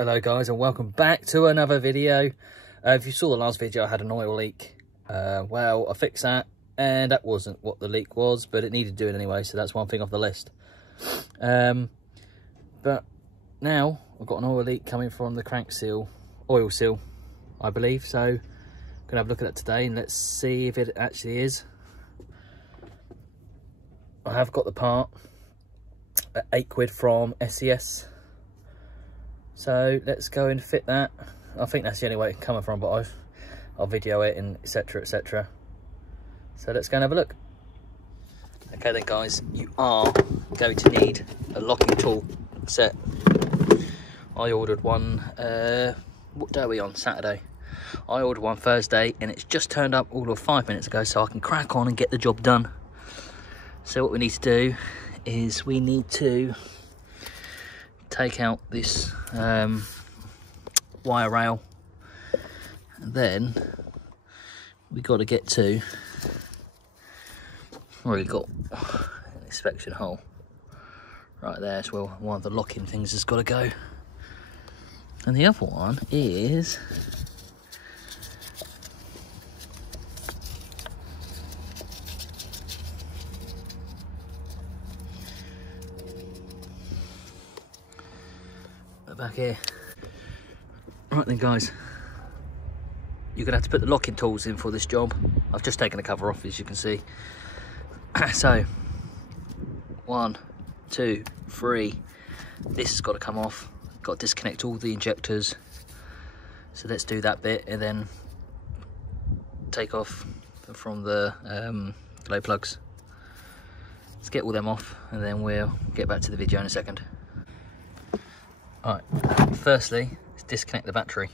Hello guys, and welcome back to another video. If you saw the last video, I had an oil leak. Well, I fixed that, and that wasn't what the leak was, but it needed doing anyway, so that's one thing off the list. But now I've got an oil leak coming from the crank seal, oil seal, I believe. So I'm gonna have a look at that today, and let's see if it actually is. I have got the part at £8 from SCS. So let's go and fit that. I think that's the only way it can come from, but I'll video it and etc, etc. So let's go and have a look. Okay then guys, you are going to need a locking tool set. I ordered one, what day are we on? Saturday. I ordered one Thursday and it's just turned up all of 5 minutes ago, so I can crack on and get the job done. So what we need to do is we need to take out this wire rail, and then we got to get to where we got an inspection hole right there. That's where one of the locking things has got to go, and the other one is back here. Right then guys, you're gonna have to put the locking tools in for this job. I've just taken the cover off, as you can see. So 1, 2, 3, this has got to come off. Got to disconnect all the injectors, so let's do that bit and then take off from the glow plugs. Let's get all them off and then we'll get back to the video in a second. Alright, firstly, let's disconnect the battery.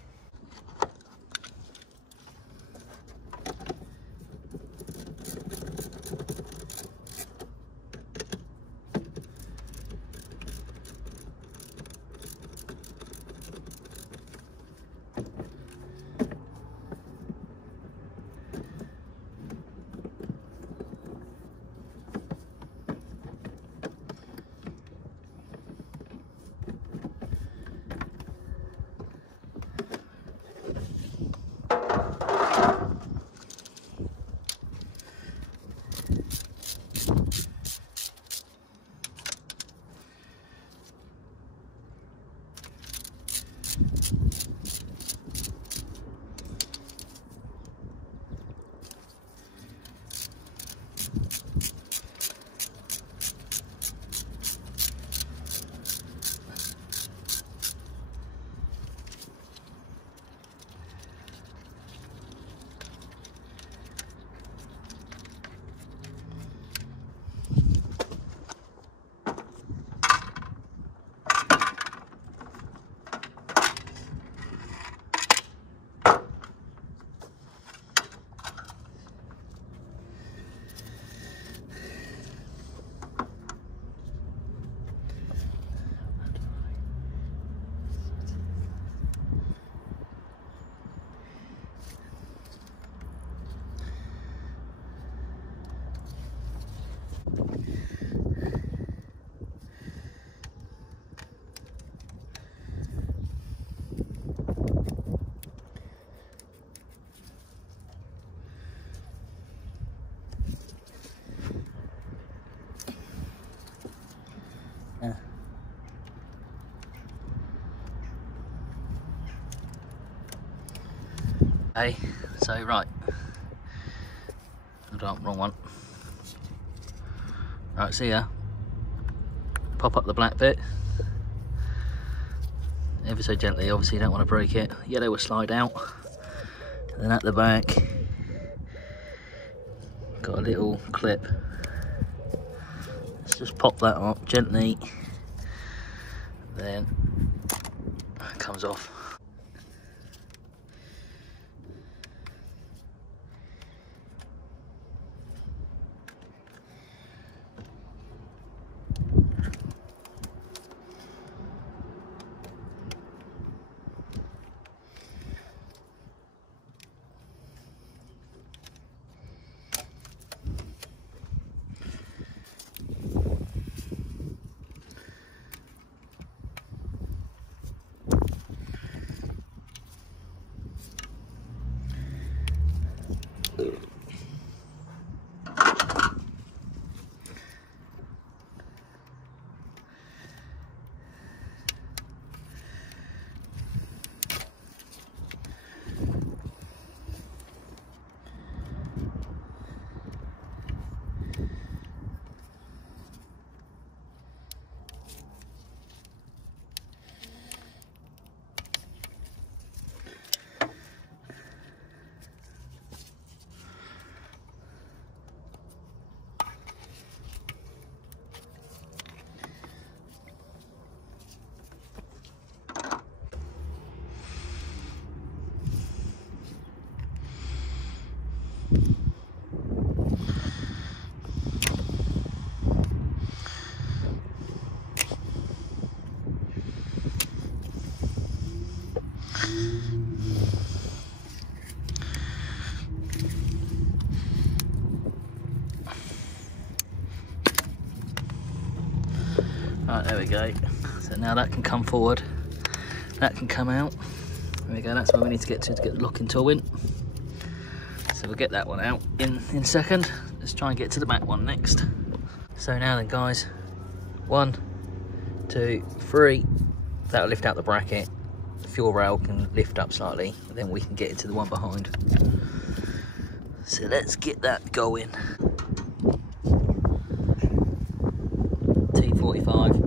Okay, so right, wrong one. Right, see ya. Pop up the black bit ever so gently, obviously you don't want to break it. Yellow will slide out, and then at the back got a little clip. Let's just pop that up gently, then it comes off. Right, there we go. So now that can come forward, that can come out. There we go, that's where we need to get the locking tool in. So we'll get that one out in a second. Let's try and get to the back one next. So now then guys, 1, 2, 3, that'll lift out the bracket. The fuel rail can lift up slightly, and then we can get into the one behind. So let's get that going. T45.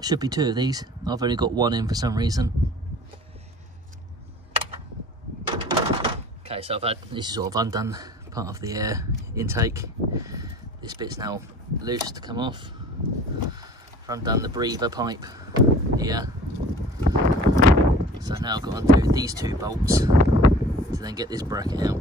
Should be 2 of these. I've only got 1 in for some reason. Okay, so this is sort of undone part of the air intake. This bit's now loose to come off. I've undone the breather pipe here. So now I've got to do these 2 bolts to then get this bracket out.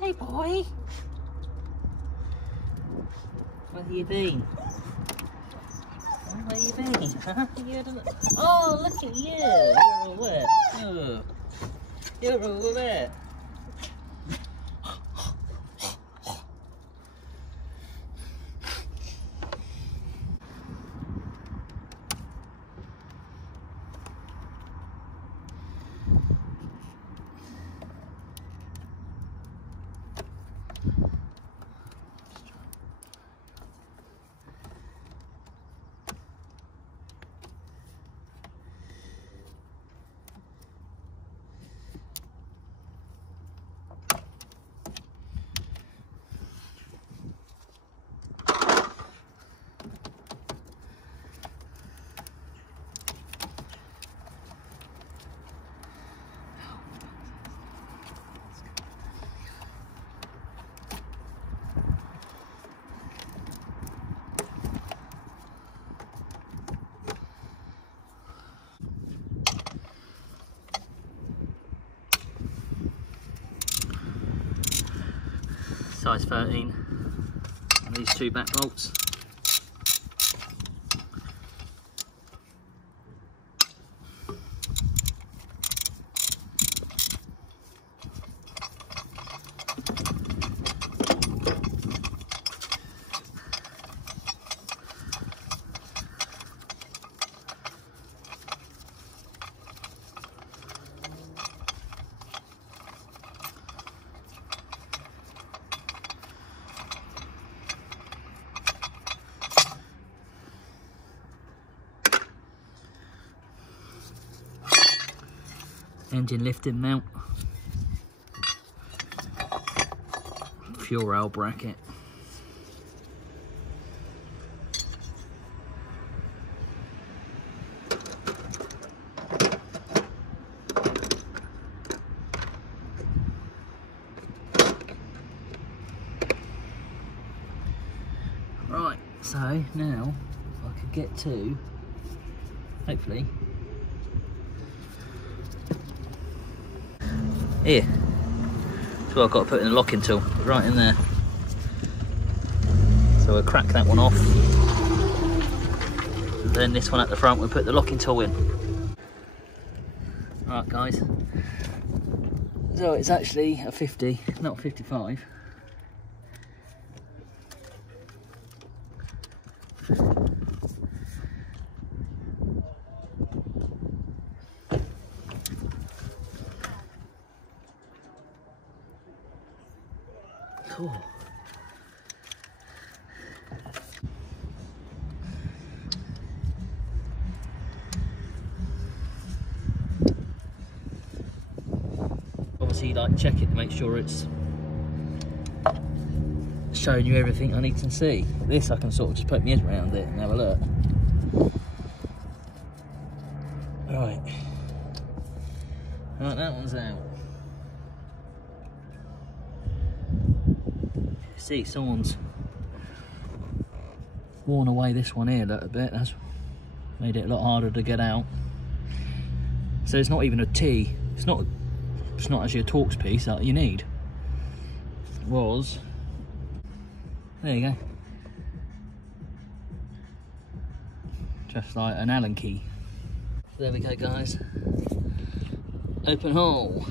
Hey boy, where have you been? Where have you been? Huh? Oh, look at you! You're all wet. Oh, you're all wet. size 13, and these 2 back bolts. Engine lifting mount, fuel rail bracket, right. So now I could get to, hopefully, here. That's what I've got to put in the locking tool, right in there. So we'll crack that one off. And then this one at the front, we'll put the locking tool in. Alright guys. So it's actually a 50, not 55. Cool. Obviously, like, check it to make sure it's showing you everything I need to see. This I can sort of just put my head around it and have a look. Right, that one's out. See, someone's worn away this one here a little bit. That's made it a lot harder to get out. So it's not even a T. It's not actually a Torx piece that you need. It was. There you go. Just like an Allen key. There we go, guys. Open hole.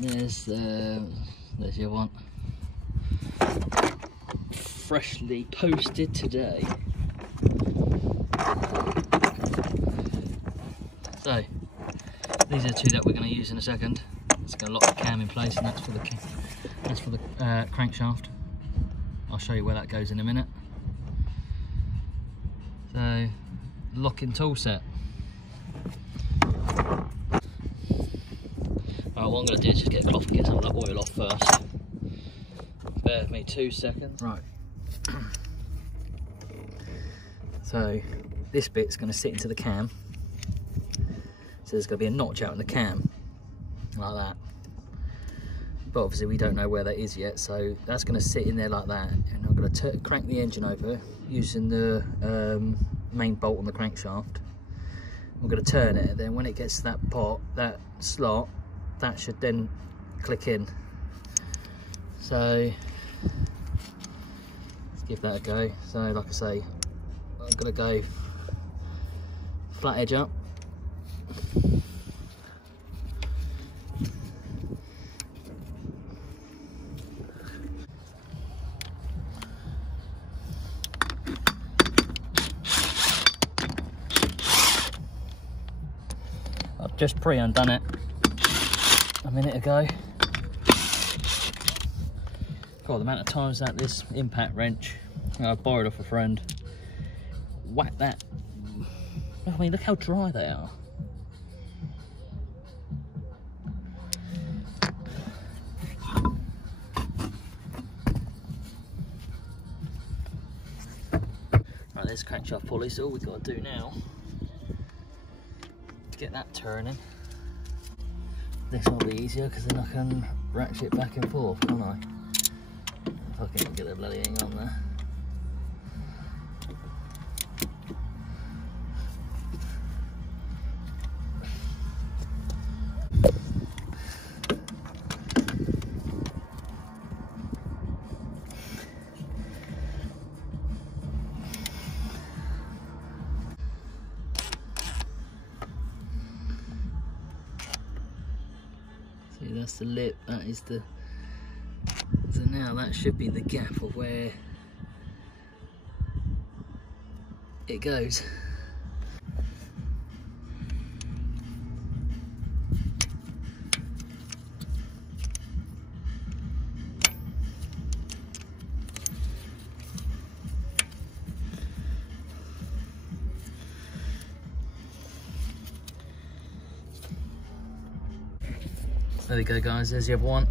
There's your one. Freshly posted today. So these are the 2 that we're going to use in a second. It's going to lock the cam in place, and that's for the crankshaft. I'll show you where that goes in a minute. So locking tool set. Right, what I'm going to do is just get a cloth and get some of that oil off first. Bear with me 2 seconds. Right. So this bit's going to sit into the cam. So there's going to be a notch out in the cam, like that. But obviously we don't know where that is yet, so that's going to sit in there like that. And I'm going to crank the engine over using the main bolt on the crankshaft. We're going to turn it, and then when it gets to that pot, that slot, that should then click in. So let's give that a go. So like I say, I'm going to go flat edge up. I've just pre-undone it a minute ago. God, the amount of times that this impact wrench, I borrowed off a friend, whack that. I mean, look how dry they are. Right, there's crankshaft pulley, so all we've got to do now is get that turning. This will be easier because then I can ratchet it back and forth, can't I? If I can get the bloody thing on there. that's the lip, that is the... So now that should be the gap of where it goes. There we go guys, there's the other one.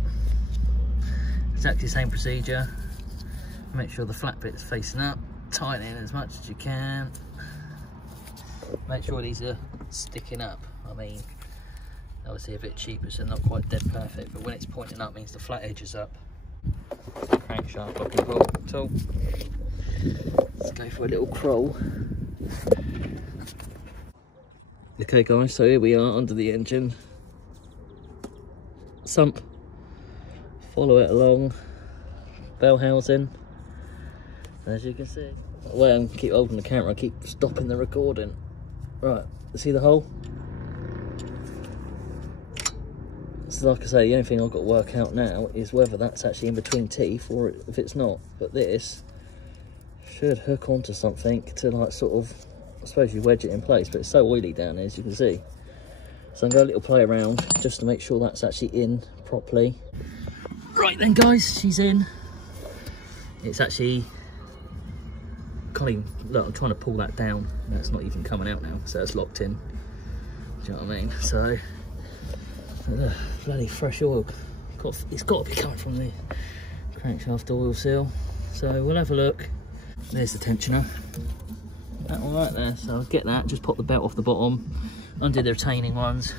Exactly the same procedure. Make sure the flat bit's facing up, tighten in as much as you can. Make sure these are sticking up. I mean, obviously a bit cheaper, so not quite dead perfect, but when it's pointing up means the flat edge is up. Crankshaft lock and pull tool. Let's go for a little crawl. Okay guys, so here we are under the engine. Sump, follow it along, bell housing, as you can see. Well, I keep holding the camera, I keep stopping the recording. Right, see the hole? So like I say, the only thing I've got to work out now is whether that's actually in between teeth or if it's not. But this should hook onto something to like sort of, I suppose you wedge it in place, but it's so oily down there as you can see. So I'm going to go a little play around just to make sure that's actually in properly. Right then guys, she's in. It's actually, can't even, look, I'm trying to pull that down. That's not even coming out now, so it's locked in. Do you know what I mean? So, bloody fresh oil. It's got to be coming from the crankshaft oil seal. So we'll have a look. There's the tensioner. That one right there, so I'll get that, just pop the belt off the bottom. Undo the retaining ones.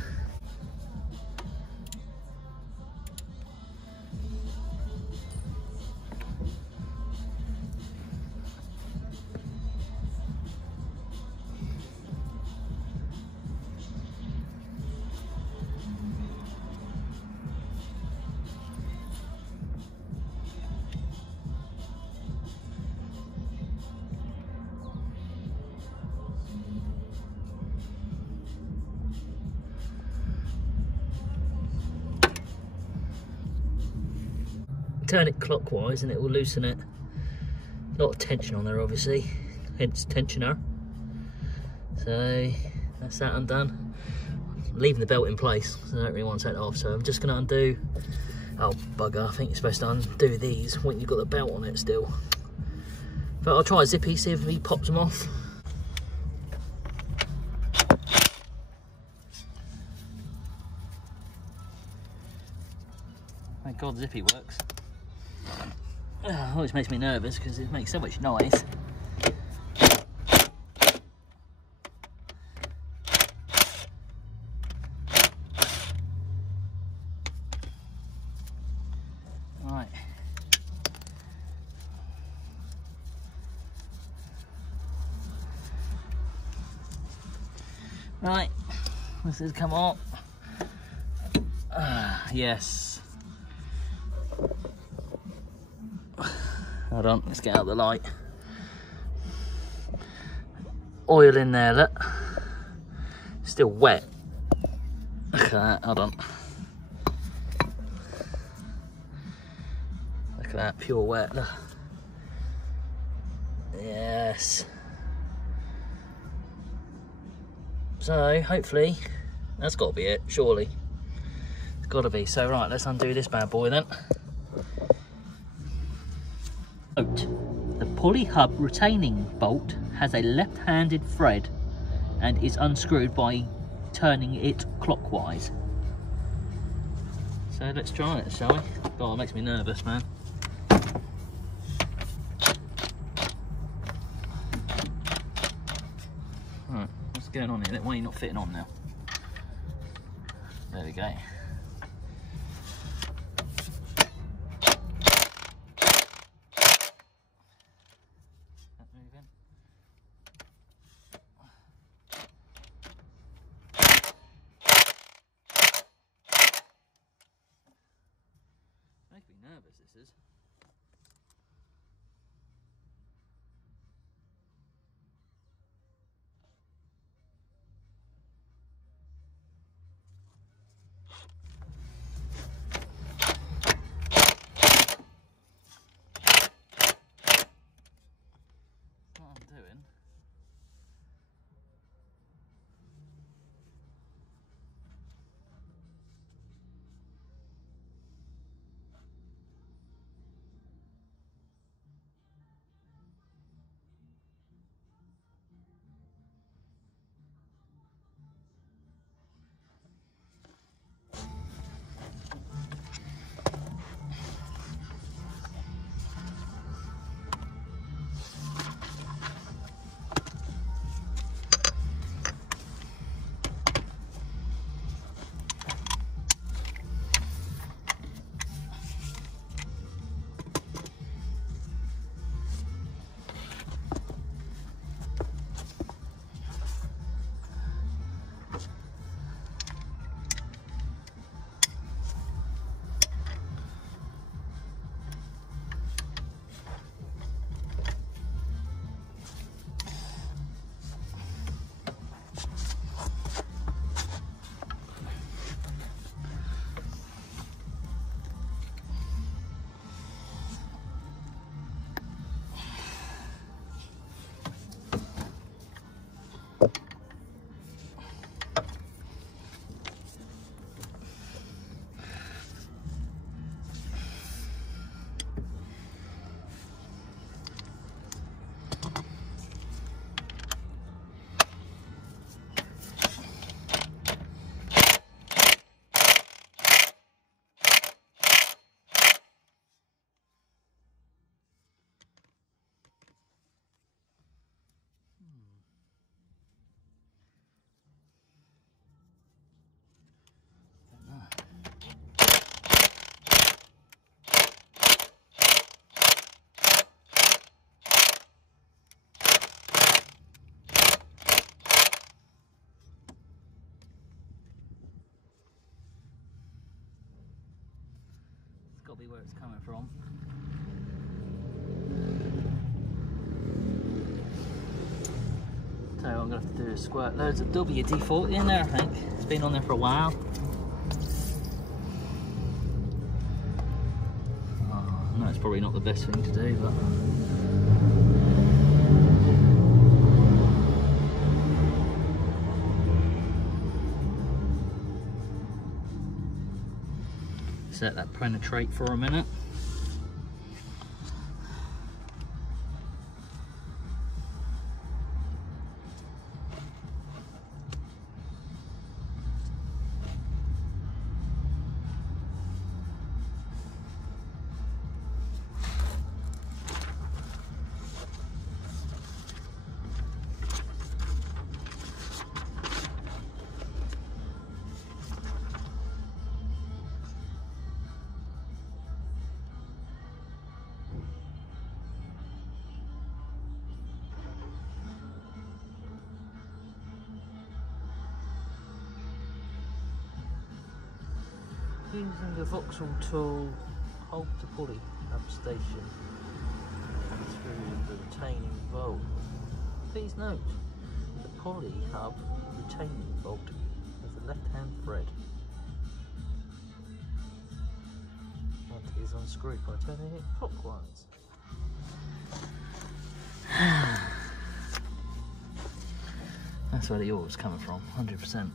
Turn it clockwise and it will loosen it. A lot of tension on there obviously, hence tensioner. So that's that undone. I'm leaving the belt in place, so I don't really want to take it off, so I'm just going to undo. Oh bugger, I think you're supposed to undo these when you've got the belt on it still. But I'll try Zippy, see if he pops them off. Thank God Zippy works. Always makes me nervous because it makes so much noise. Right. Right, this has come up. Yes. Hold on, let's get out the light. Oil in there, look. Still wet. Look at that, hold on. Look at that, pure wet, look. Yes. So, hopefully, that's got to be it, surely. It's got to be. So, right, let's undo this bad boy then. Note, the pulley hub retaining bolt has a left-handed thread and is unscrewed by turning it clockwise. So let's try it, shall we? God, it makes me nervous, man. Right, what's going on here? Why are you not fitting on now? There we go. Makes me nervous, this is. it's coming from. So what I'm going to have to do is squirt loads of WD-40 in there, I think. It's been on there for a while. Oh, no, it's probably not the best thing to do, but... Just let that penetrate for a minute. Using the vauxhall tool, hold the pulley hub station through the retaining bolt. Please note, the pulley hub retaining bolt has a left-hand thread. That is unscrewed by turning it clockwise. That's where the oil's coming from, 100%.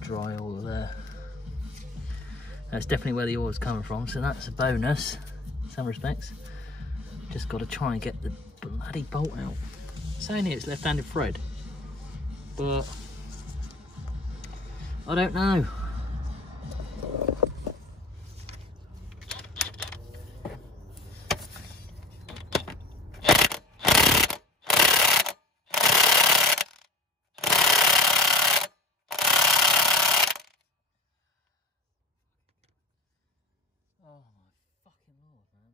Dry all of there. That's definitely where the oil is coming from, so that's a bonus in some respects. Just got to try and get the bloody bolt out. It's only its left-handed thread, but I don't know. Oh my fucking lord, man.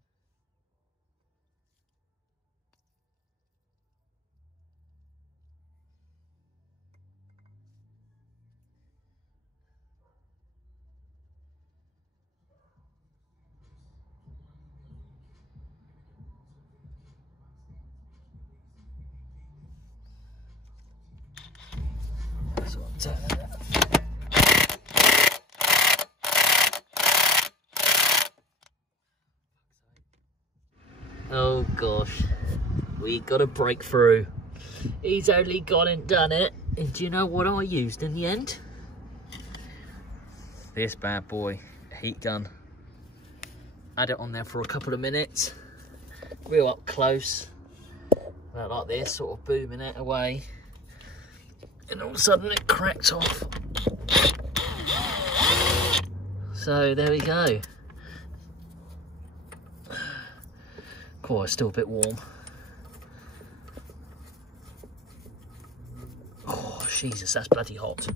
That's what I'm turning it. Oh gosh, we got a breakthrough. He's only gone and done it. And do you know what I used in the end? This bad boy, heat gun. Had it on there for a couple of minutes. Real up close. Like this, sort of booming it away. And all of a sudden it cracked off. So there we go. Oh, it's still a bit warm. Oh, Jesus, that's bloody hot.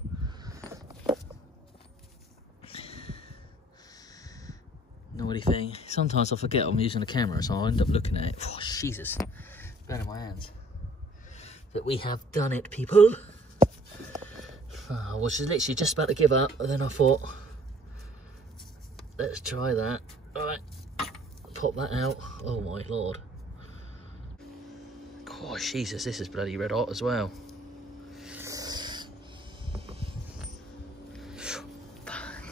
Naughty thing. Sometimes I forget I'm using the camera, so I end up looking at it. Oh, Jesus. Burning my hands. But we have done it, people. I was literally just about to give up, and then I thought, let's try that. All right. Pop that out. Oh my lord. Oh Jesus, this is bloody red hot as well.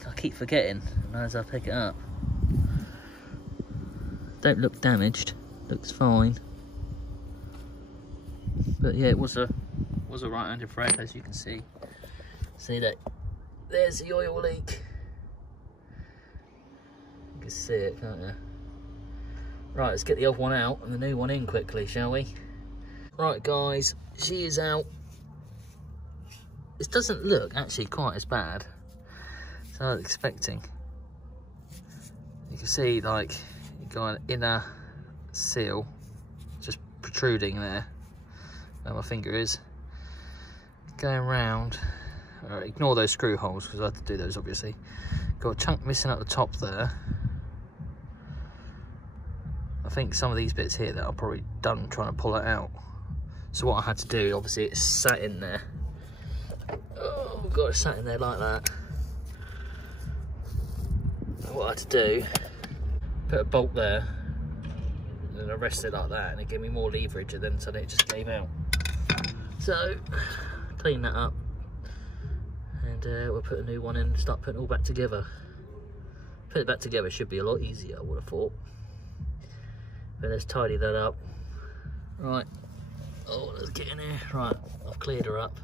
I keep forgetting as I pick it up. Don't look damaged, looks fine. But yeah, it was a right-handed thread, as you can see. See that? There's the oil leak. You can see it, can't you? Right, let's get the old one out and the new one in quickly, shall we? Right, guys, she is out. It doesn't look actually quite as bad as I was expecting. You can see, like, you've got an inner seal just protruding there, where my finger is. Going round, ignore those screw holes because I had to do those obviously. Got a chunk missing at the top there. I think some of these bits here that are probably done trying to pull it out. So what I had to do, obviously it's sat in there. Oh God, it's sat in there like that. And what I had to do, put a bolt there, and I rest it like that, and it gave me more leverage, and then suddenly it just came out. So, clean that up, and we'll put a new one in, start putting it all back together. Put it back together should be a lot easier, I would have thought. But let's tidy that up. Right. Oh, let's get in here. Right, I've cleared her up.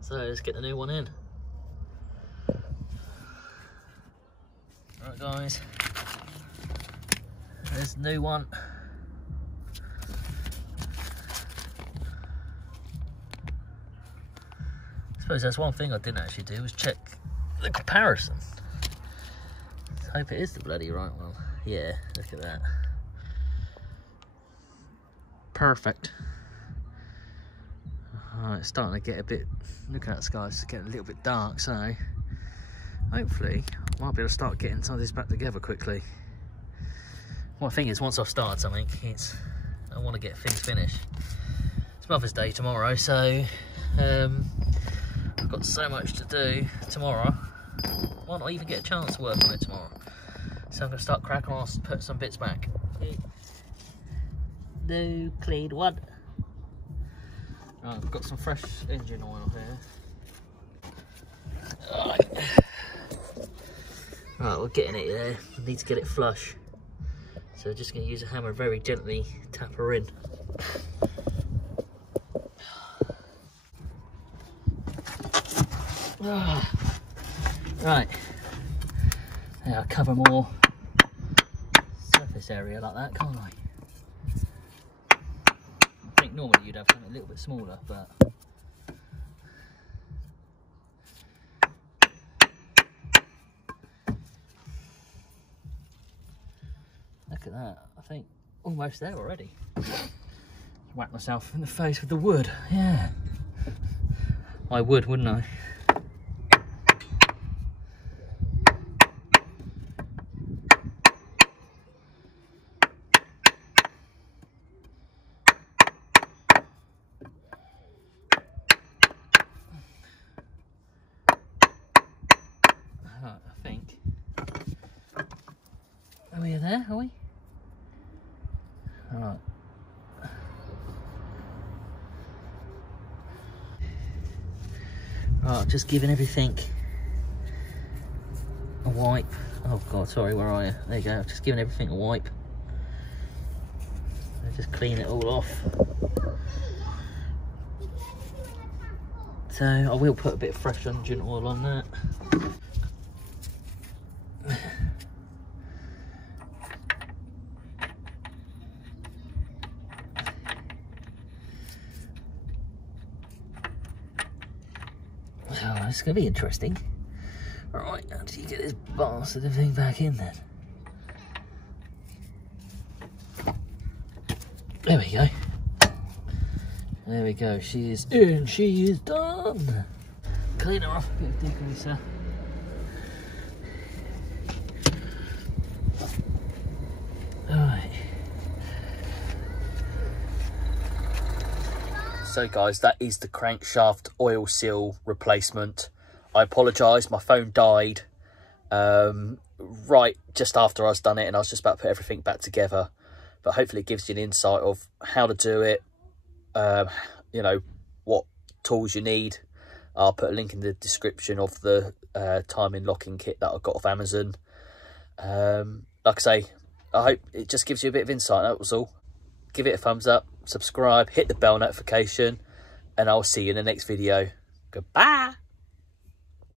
So let's get the new one in. Right guys, there's the new one. I suppose that's one thing I didn't actually do, was check the comparison. Let's hope it is the bloody right one. Yeah, look at that. Perfect. It's starting to get a bit, looking at the sky, it's getting a little bit dark, so hopefully I might be able to start getting some of this back together quickly. One thing is, once I've started something, I want to get things finished. It's Mother's Day tomorrow, so I've got so much to do tomorrow. Might not even get a chance to work on it tomorrow. So I'm going to start cracking on, put some bits back. New clean one. Right, I've got some fresh engine oil here. Right, we're getting it there. We need to get it flush. So just going to use a hammer, very gently tap her in. Right. Now I'll cover more surface area like that, can't I? I think normally you'd have something a little bit smaller, but look at that. I think almost there already. Whack myself in the face with the wood. Yeah, I would, wouldn't I? I think. Are we there? Are we? Alright. Right, just giving everything a wipe. Oh God, sorry, where are you? There you go, just giving everything a wipe. Just clean it all off. So I will put a bit of fresh engine oil on that. Oh, it's going to be interesting. Alright, how do you get this bastard thing back in then? There we go. There we go, she is in, she is done. Clean her off, a bit of degreaser. Alright. So guys, that is the crankshaft oil seal replacement. I apologise, my phone died right just after I was done it, and I was just about to put everything back together. But hopefully it gives you an insight of how to do it, you know, what tools you need. I'll put a link in the description of the timing locking kit that I got off Amazon. Like I say, I hope it just gives you a bit of insight, that was all. Give it a thumbs up, subscribe, hit the bell notification, and I'll see you in the next video. Goodbye.